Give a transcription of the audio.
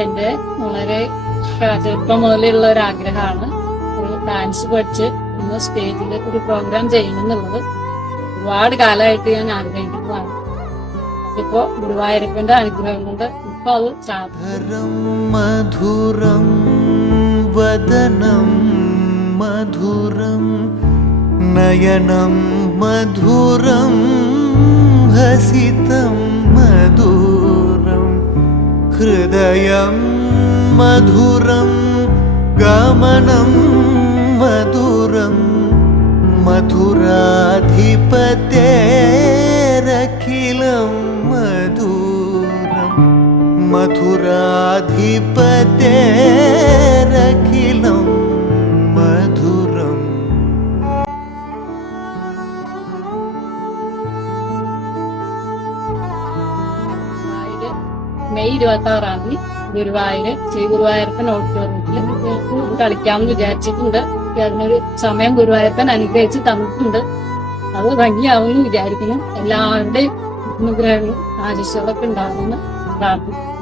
എന്റെ വളരെ ചെറുപ്പം മുതലുള്ള ഒരു ആഗ്രഹമാണ് ഒരു ഡാൻസ് പഠിച്ച് ഇന്ന് സ്റ്റേജിൽ ഒരു പ്രോഗ്രാം ചെയ്യണമെന്നുള്ളത്. ഒരുപാട് കാലമായിട്ട് ഞാൻ ആഗ്രഹിക്കുന്നതാണ്. ഇപ്പോ ഗുരുവായൂരപ്പന്റെ അനുഗ്രഹം കൊണ്ട് ഇപ്പൊ അത് സാധിക്കും. മധുരം വദനം മധുരം നയനം മധുരം ഹസിതം മധുരം ഹൃദയം മധുരം ഗമനം മധുരം മധുരാധിപതേരഖിലം മധുരം മധുരാധിപതേരഖിലം മധുരം. മെയ് 26 ഗുരുവായൂര് ശ്രീ ഗുരുവായൂരപ്പൻ ഓഡിറ്റോറിയത്തിൽ കളിക്കാമെന്ന് വിചാരിച്ചിട്ടുണ്ട്. അതിനൊരു സമയം ഗുരുവായൂരപ്പൻ അനുഗ്രഹിച്ച് തന്നിട്ടുണ്ട്. അത് ഭംഗിയാവുമെന്ന് വിചാരിക്കുന്നു. എല്ലാവരുടെയും അനുഗ്രഹങ്ങളും ആശീസ്സുകളൊക്കെ ഉണ്ടാകുമെന്ന് പ്രാർത്ഥിക്കുന്നു.